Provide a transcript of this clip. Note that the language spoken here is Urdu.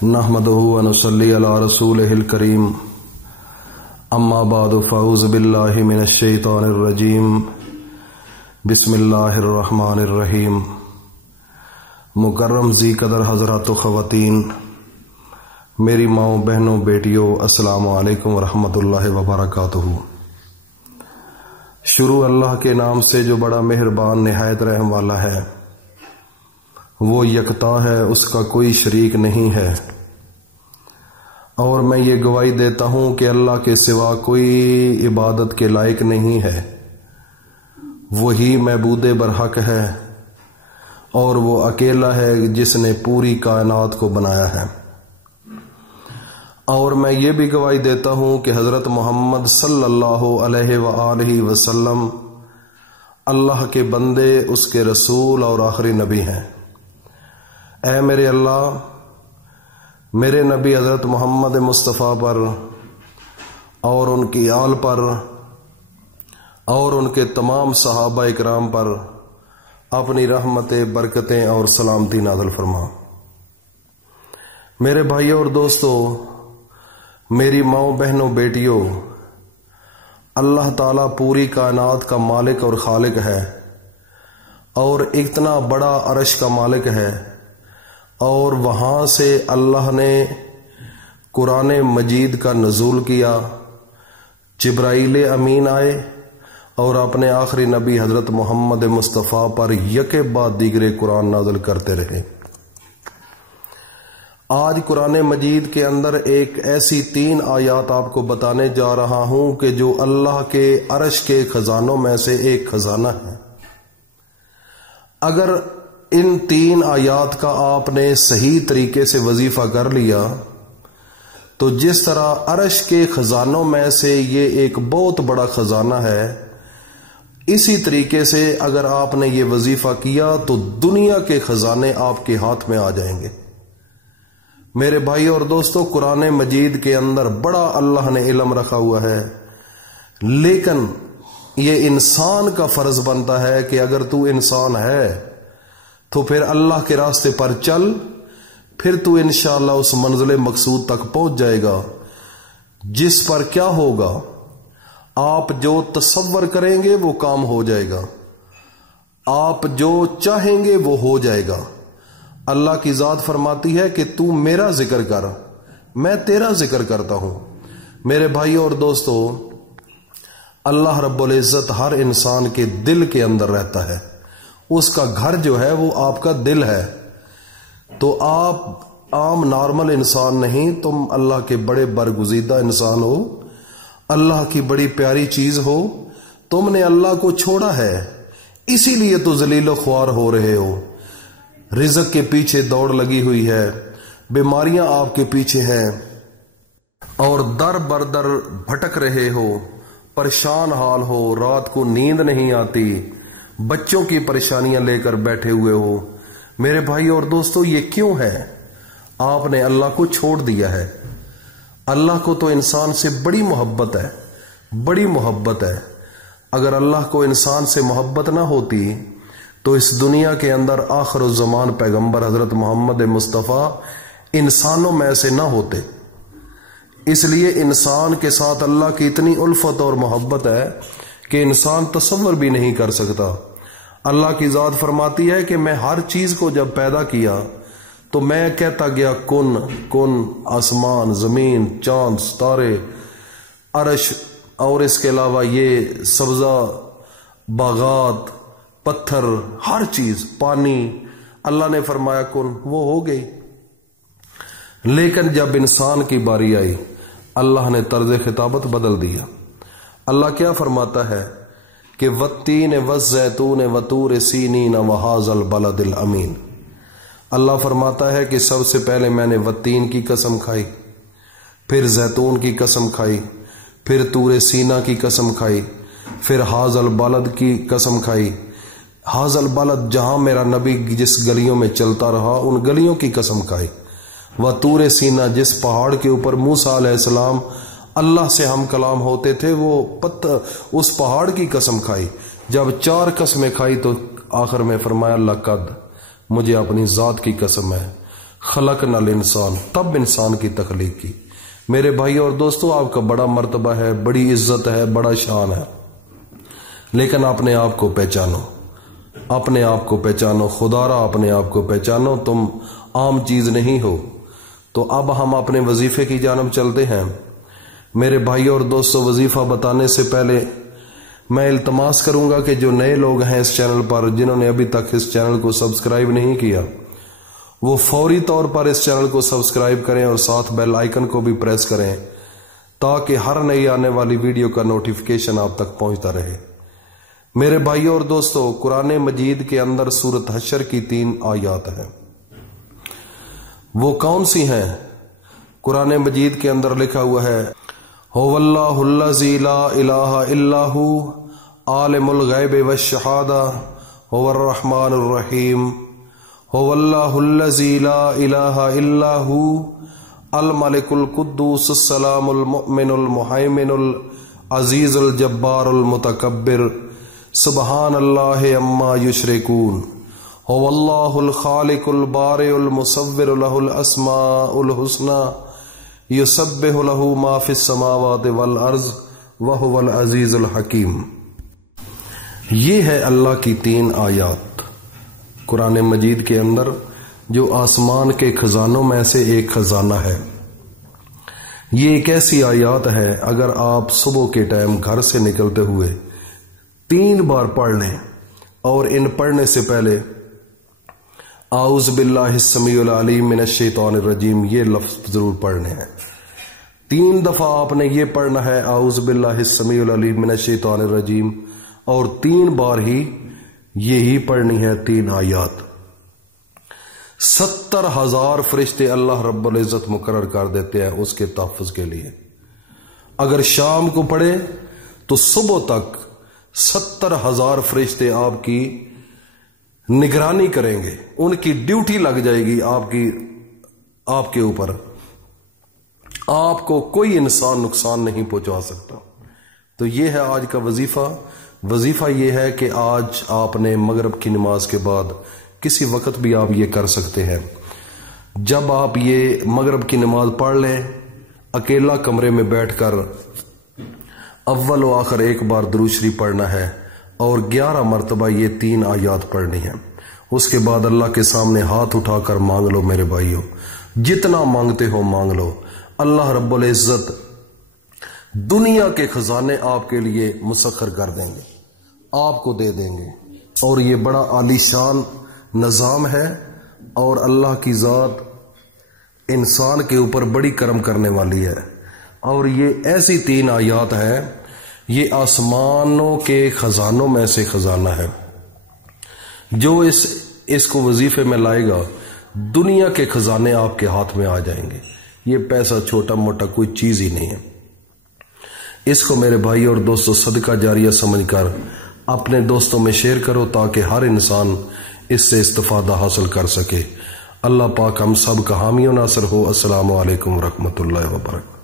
نحمده ونصلي على رسوله الكريم اما بعد فاعوذ بالله من الشیطان الرجیم بسم اللہ الرحمن الرحیم۔ مکرم ذی قدر حضرات و خواتین، میری ماؤں بہنوں بیٹیوں، السلام علیکم ورحمۃ اللہ وبرکاتہ۔ شروع اللہ کے نام سے جو بڑا مہربان نہایت رحم والا ہے، وہ یکتا ہے، اس کا کوئی شریک نہیں ہے، اور میں یہ گواہی دیتا ہوں کہ اللہ کے سوا کوئی عبادت کے لائق نہیں ہے، وہی معبود برحق ہے، اور وہ اکیلا ہے جس نے پوری کائنات کو بنایا ہے۔ اور میں یہ بھی گواہی دیتا ہوں کہ حضرت محمد صلی اللہ علیہ وآلہ وسلم اللہ کے بندے، اس کے رسول اور آخری نبی ہیں۔ اے میرے اللہ، میرے نبی حضرت محمد مصطفیٰ پر اور ان کی آل پر اور ان کے تمام صحابہ اکرام پر اپنی رحمتیں، برکتیں اور سلامتی نازل فرما۔ میرے بھائیوں اور دوستوں، میری ماؤں بہنوں بیٹیوں، اللہ تعالیٰ پوری کائنات کا مالک اور خالق ہے، اور اتنا بڑا عرش کا مالک ہے، اور وہاں سے اللہ نے قرآن مجید کا نزول کیا، جبرائیل امین آئے اور اپنے آخری نبی حضرت محمد مصطفیٰ پر یکے بعد دیگرے قرآن نازل کرتے رہے۔ آج قرآن مجید کے اندر ایک ایسی 3 آیات آپ کو بتانے جا رہا ہوں کہ جو اللہ کے عرش کے خزانوں میں سے ایک خزانہ ہے۔ اگر ان 3 آیات کا آپ نے صحیح طریقے سے وظیفہ کر لیا تو جس طرح عرش کے خزانوں میں سے یہ ایک بہت بڑا خزانہ ہے، اسی طریقے سے اگر آپ نے یہ وظیفہ کیا تو دنیا کے خزانے آپ کے ہاتھ میں آ جائیں گے۔ میرے بھائی اور دوستو، قرآن مجید کے اندر بڑا اللہ نے علم رکھا ہوا ہے، لیکن یہ انسان کا فرض بنتا ہے کہ اگر تو انسان ہے تو پھر اللہ کے راستے پر چل، پھر تو انشاءاللہ اس منزل مقصود تک پہنچ جائے گا، جس پر کیا ہوگا، آپ جو تصور کریں گے وہ کام ہو جائے گا، آپ جو چاہیں گے وہ ہو جائے گا۔ اللہ کی ذات فرماتی ہے کہ تو میرا ذکر کر، میں تیرا ذکر کرتا ہوں۔ میرے بھائی اور دوستو، اللہ رب العزت ہر انسان کے دل کے اندر رہتا ہے، اس کا گھر جو ہے وہ آپ کا دل ہے۔ تو آپ عام نارمل انسان نہیں، تم اللہ کے بڑے برگزیدہ انسان ہو، اللہ کی بڑی پیاری چیز ہو، تم نے اللہ کو چھوڑا ہے، اسی لیے تو ذلیل و خوار ہو رہے ہو، رزق کے پیچھے دوڑ لگی ہوئی ہے، بیماریاں آپ کے پیچھے ہیں، اور در بردر بھٹک رہے ہو، پریشان حال ہو، رات کو نیند نہیں آتی، بچوں کی پریشانیاں لے کر بیٹھے ہوئے ہو۔ میرے بھائی اور دوستو، یہ کیوں ہے؟ آپ نے اللہ کو چھوڑ دیا ہے۔ اللہ کو تو انسان سے بڑی محبت ہے، بڑی محبت ہے۔ اگر اللہ کو انسان سے محبت نہ ہوتی تو اس دنیا کے اندر آخر الزمان پیغمبر حضرت محمد مصطفیٰ انسانوں میں سے نہ ہوتے۔ اس لیے انسان کے ساتھ اللہ کی اتنی الفت اور محبت ہے کہ انسان تصور بھی نہیں کر سکتا۔ اللہ کی ذات فرماتی ہے کہ میں ہر چیز کو جب پیدا کیا تو میں کہتا گیا کن کن، آسمان، زمین، چاند، ستارے، عرش، اور اس کے علاوہ یہ سبزہ، باغات، پتھر، ہر چیز، پانی، اللہ نے فرمایا کن، وہ ہو گئی۔ لیکن جب انسان کی باری آئی، اللہ نے طرز خطابت بدل دیا۔ اللہ کیا فرماتا ہے کہ والتین والزیتون وطور سینین وہذا البلد الامین۔ اللہ فرماتا ہے کہ سب سے پہلے میں نے والتین کی قسم کھائی، پھر زیتون کی قسم کھائی، پھر طور سینا کی قسم کھائی، پھر ھذا البلد کی قسم کھائی، ھذا البلد جہاں میرا نبی جس گلیوں میں چلتا رہا ان گلیوں کی قسم کھائی، وطور سینا جس پہاڑ کے اوپر موسیٰ علیہ السلام اللہ سے ہم کلام ہوتے تھے، وہ اس پہاڑ کی قسم کھائی۔ جب 4 قسمیں کھائی تو آخر میں فرمایا لقد، مجھے اپنی ذات کی قسم ہے، خلقنا الانسان، تب انسان کی تخلیق کی۔ میرے بھائی اور دوستو، آپ کا بڑا مرتبہ ہے، بڑی عزت ہے، بڑا شان ہے، لیکن اپنے آپ کو پہچانو، اپنے آپ کو پہچانو، خدا را اپنے آپ کو پہچانو، تم عام چیز نہیں ہو۔ تو اب ہم اپنے وظیفے کی جانب چلتے ہیں۔ میرے بھائی اور دوستو، وظیفہ بتانے سے پہلے میں التماس کروں گا کہ جو نئے لوگ ہیں اس چینل پر، جنہوں نے ابھی تک اس چینل کو سبسکرائب نہیں کیا، وہ فوری طور پر اس چینل کو سبسکرائب کریں اور ساتھ بیل آئیکن کو بھی پریس کریں تاکہ ہر نئی آنے والی ویڈیو کا نوٹیفیکیشن آپ تک پہنچتا رہے۔ میرے بھائی اور دوستو، قرآن مجید کے اندر سورۃ حشر کی 3 آیات ہیں۔ وہ کون سی ہیں؟ قرآن مجید کے اندر لکھا ہوا ہے، هو اللہ الذی لا الہ الا ہو عالم الغیب والشہادہ هو الرحمن الرحیم هو اللہ الذی لا الہ الا ہو الملک القدوس السلام المؤمن المہیمن العزیز الجبار المتکبر سبحان اللہ عما یشرکون هو اللہ الخالق البارئ المصور له الاسماء الحسنى یسبح له ما فی السماوات والارض وهو العزیز الحکیم۔ یہ ہے اللہ کی 3 آیات قرآن مجید کے اندر، جو آسمان کے خزانوں میں سے ایک خزانہ ہے۔ یہ ایک ایسی آیات ہے، اگر آپ صبح کے ٹائم گھر سے نکلتے ہوئے 3 بار پڑھ لیں، اور ان پڑھنے سے پہلے اعوذ باللہ السمیع العلیم من الشیطان الرجیم یہ لفظ ضرور پڑھنے ہیں۔ 3 دفعہ آپ نے یہ پڑھنا ہے، اعوذ باللہ السمیع العلیم من الشیطان الرجیم، اور 3 بار ہی یہی پڑھنی ہے 3 آیات۔ 70,000 فرشتے اللہ رب العزت مقرر کر دیتے ہیں اس کے تحفظ کے لیے۔ اگر شام کو پڑھے تو صبح تک 70,000 فرشتے آپ کی نگرانی کریں گے، ان کی ڈیوٹی لگ جائے گی آپ کے اوپر۔ آپ کو کوئی انسان نقصان نہیں پہنچا سکتا۔ تو یہ ہے آج کا وظیفہ۔ وظیفہ یہ ہے کہ آج آپ نے مغرب کی نماز کے بعد کسی وقت بھی آپ یہ کر سکتے ہیں۔ جب آپ یہ مغرب کی نماز پڑھ لیں، اکیلا کمرے میں بیٹھ کر اول و آخر ایک بار درود شریف پڑھنا ہے، اور 11 مرتبہ یہ 3 آیات پڑھنی ہیں۔ اس کے بعد اللہ کے سامنے ہاتھ اٹھا کر مانگ لو میرے بھائیوں، جتنا مانگتے ہو مانگ لو۔ اللہ رب العزت دنیا کے خزانے آپ کے لیے مسخر کر دیں گے، آپ کو دے دیں گے، اور یہ بڑا عالی شان نظام ہے، اور اللہ کی ذات انسان کے اوپر بڑی کرم کرنے والی ہے۔ اور یہ ایسی 3 آیات ہیں، یہ آسمانوں کے خزانوں میں سے خزانہ ہے۔ جو اس کو وظیفے میں لائے گا، دنیا کے خزانے آپ کے ہاتھ میں آ جائیں گے۔ یہ پیسہ چھوٹا موٹا کوئی چیز ہی نہیں ہے۔ اس کو میرے بھائی اور دوستوں صدقہ جاریہ سمجھ کر اپنے دوستوں میں شیئر کرو تاکہ ہر انسان اس سے استفادہ حاصل کر سکے۔ اللہ پاک ہم سب کا حامی و ناصر ہو۔ السلام علیکم ورحمۃ اللہ وبرکاتہ۔